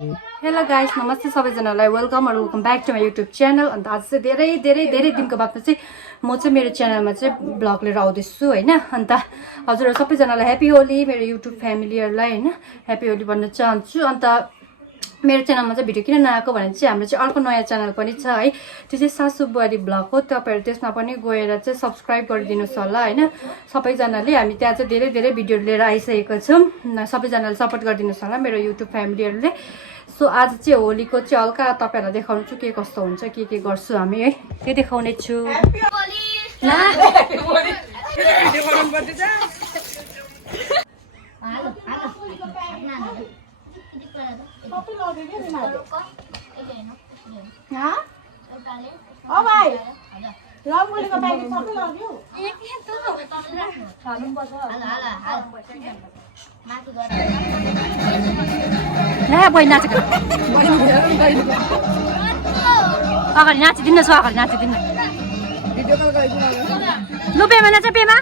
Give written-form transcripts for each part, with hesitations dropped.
Hello guys, नमस्ते सबैजनालाई, welcome back to my YouTube channel. अन्त आज चाहिँ धेरै दिनको बादमा चाहिँ म चाहिँ मेरो च्यानलमा चाहिँ ब्लग लिएर आउँदैछु होइन। अन्त हजुरहरू सबैजनालाई ह्याप्पी होली, मेरो युट्युब फ्यामिलीहरूलाई होइन ह्याप्पी होली भन्न चाहन्छु। अन्त मेरो च्यानलमा चाहिँ भिडियो किन नआएको भने चाहिँ हाम्रो चाहिँ अर्को नयाँ च्यानल पनि छ है, त्यो चाहिँ सासु बुहारी ब्लग हो। तपाईँहरू त्यसमा पनि गएर चाहिँ सब्सक्राइब गरिदिनुहोस् होला होइन सबैजनाले। हामी त्यहाँ चाहिँ धेरै भिडियोहरू लिएर आइसकेको छौँ, सबैजनाले सपोर्ट गरिदिनुहोस् होला मेरो युट्युब फ्यामिलीहरूले। सो आज चाहिँ होलीको चाहिँ हल्का तपाईँहरूलाई देखाउनु छु के कस्तो हुन्छ, के गर्छु हामी है, त्यो देखाउने छु। बहिनी नाचेको अगाडि नाचिदिनु छ, अगाडि नाचिदिनु। लु पेमा नाच, पेमा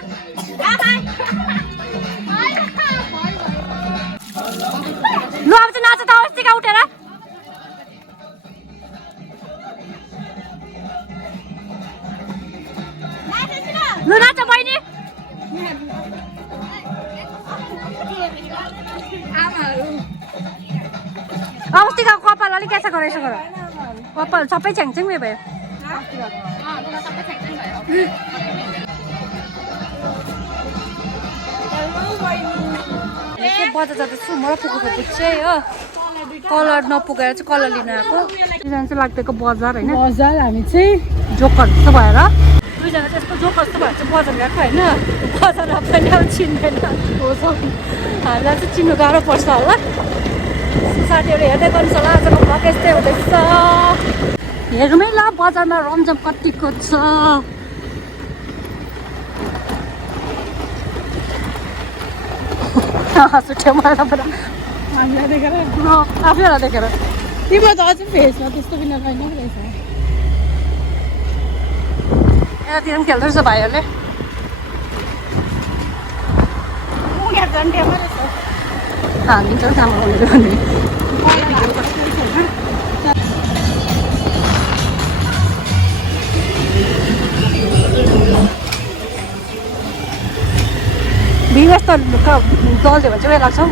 लु अब चाहिँ नाच त अस्तिका उठेर। लु नाच बहिनी। अस्तिका कपाल अलिक कैसा गरेछ गर, कपाल सबै छ्याङछ्याङ उयो भयो। बजार जाँदैछु म पुगेको चाहिँ हो, कलर नपुगेर चाहिँ कलर लिन आएको। दुईजना चाहिँ लाग्दिएको बजार होइन, बजार हामी चाहिँ जोकर जस्तो भएर दुईजना चाहिँ यस्तो जोकर जस्तो भएर चाहिँ बजार गएको होइन। बजारमा पनि अब चिन्दैन, हामीलाई चाहिँ चिन्नु गाह्रो पर्छ होला। साथीहरू हेर्दै गर्नुहोस् होला, आजको भ्लग यस्तै हुँदैछ। हेरौँ है ल बजारमा रमझम कतिको छ। सुट्यो मलाई तपाईँ हामीलाई देखेर, आफैलाई देखेर। तिम्रो त अझै फेसमा त्यस्तो बिना छैन रहेछ। यतातिर पनि खेल्दो रहेछ भाइहरूले। हालिन्छ सामान भनेर भने भिवेस त जल्दियो भने चाहिँ उयो लाग्छ हौ,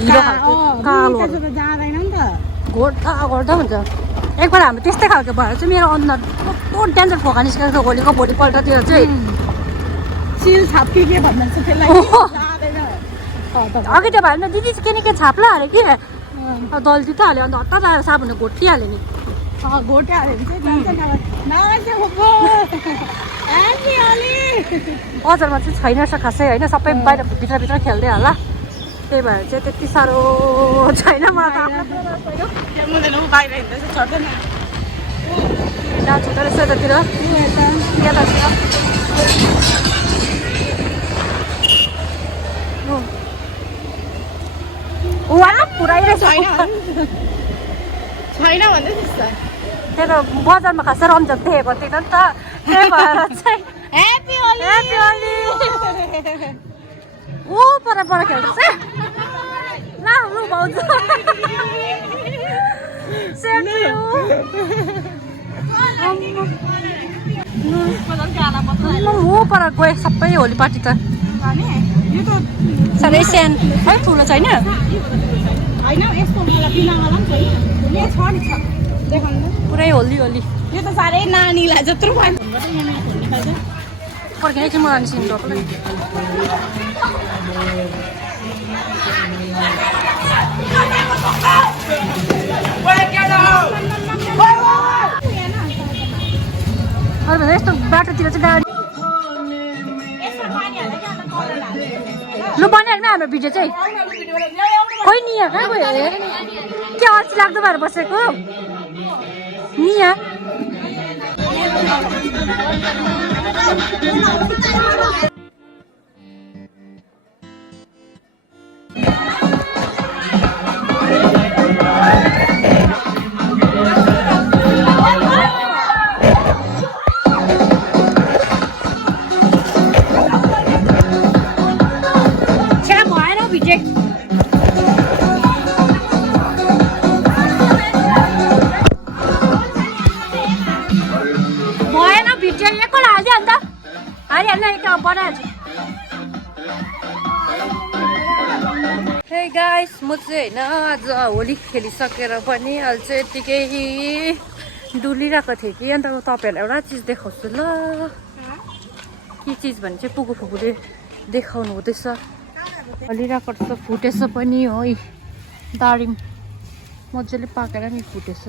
हिरो खालको कालो घोर्दा हुन्छ। एकपल्ट हाम्रो त्यस्तै खालको भएर चाहिँ मेरो अनुहार कस्तो डेन्जर फोका निस्केको थियो होलीको भोलिपल्टतिर चाहिँ। सिल छाप्की के भन्नु चाहिँ त्यसलाई अघि त्यो भएन दिदी चाहिँ के छाप्ला अरे कि दल्दी त हाल्यो। अन्त हतार आएर साबुनले घोटिहाल्यो नि, घोटिहाल्यो भने चाहिँ बजारमा चाहिँ छैन रहेछ खासै होइन, सबै बाहिर भित्र खेल्दै होला। त्यही भएर चाहिँ त्यति साह्रो छैन मलाई त। डान्स हुँदो रहेछ यतातिर, यतातिर पुऱ्याइरहेछ छैन भन्दै त्यही त बजारमा खास रमझम देखेको थिएन नि त। त्यही भएर चाहिँ ह्याप्पी होली ऊ पर खेल्दैछ ल। लु भाउजू हो पर गएँ सबै होली पार्टी त। साह्रै सानो है, ठुलो छैन। पुरै होली यो त साह्रै नानीलाई जत्रो पर्खिने चाहिँ म नानीसँग डक्लै। यस्तो बाटोतिर चाहिँ गाडी लु बनाइहाल्नु हाम्रो भिडियो चाहिँ। खोइ नि यहाँ कहाँ गयो के अल्छी लाग्दो भएर बसेको नि यहाँ। Check. हे गाइस म चाहिँ होइन आज होली खेलिसकेर पनि अहिले चाहिँ यत्तिकै डुलिरहेको थिएँ कि अन्त तपाईँहरूलाई एउटा चिज देखाउँछु ल के चिज भने चाहिँ पुगु फुपूले देखाउनु हुँदैछ हलिरहेको छ फुटेछ पनि हो दारिम मजाले पाकेर नि फुटेछ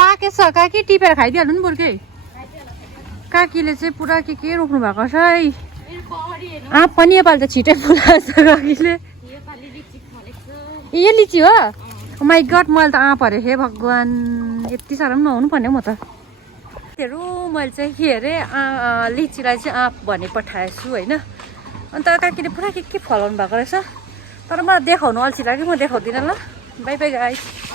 पाकेछ काकी टिपेर खाइदिइहाल्नु नि बरु काकीले चाहिँ पुरा के रोप्नु भएको छ है आँप पनि योपालि त छिटै फुलाएको छ काकीले यो लिची हो माइ गड मैले त आँपहरू हे भगवान् यति साह्रो पनि नहुनु पर्ने म त मैले चाहिँ के अरे लिचीलाई चाहिँ आँप भने पठाएछु होइन अन्त काकीले पुरा के फलाउनु भएको रहेछ तर मलाई देखाउनु अल्छी लाग्यो म देखाउँदिनँ ल बाई बाई गाइस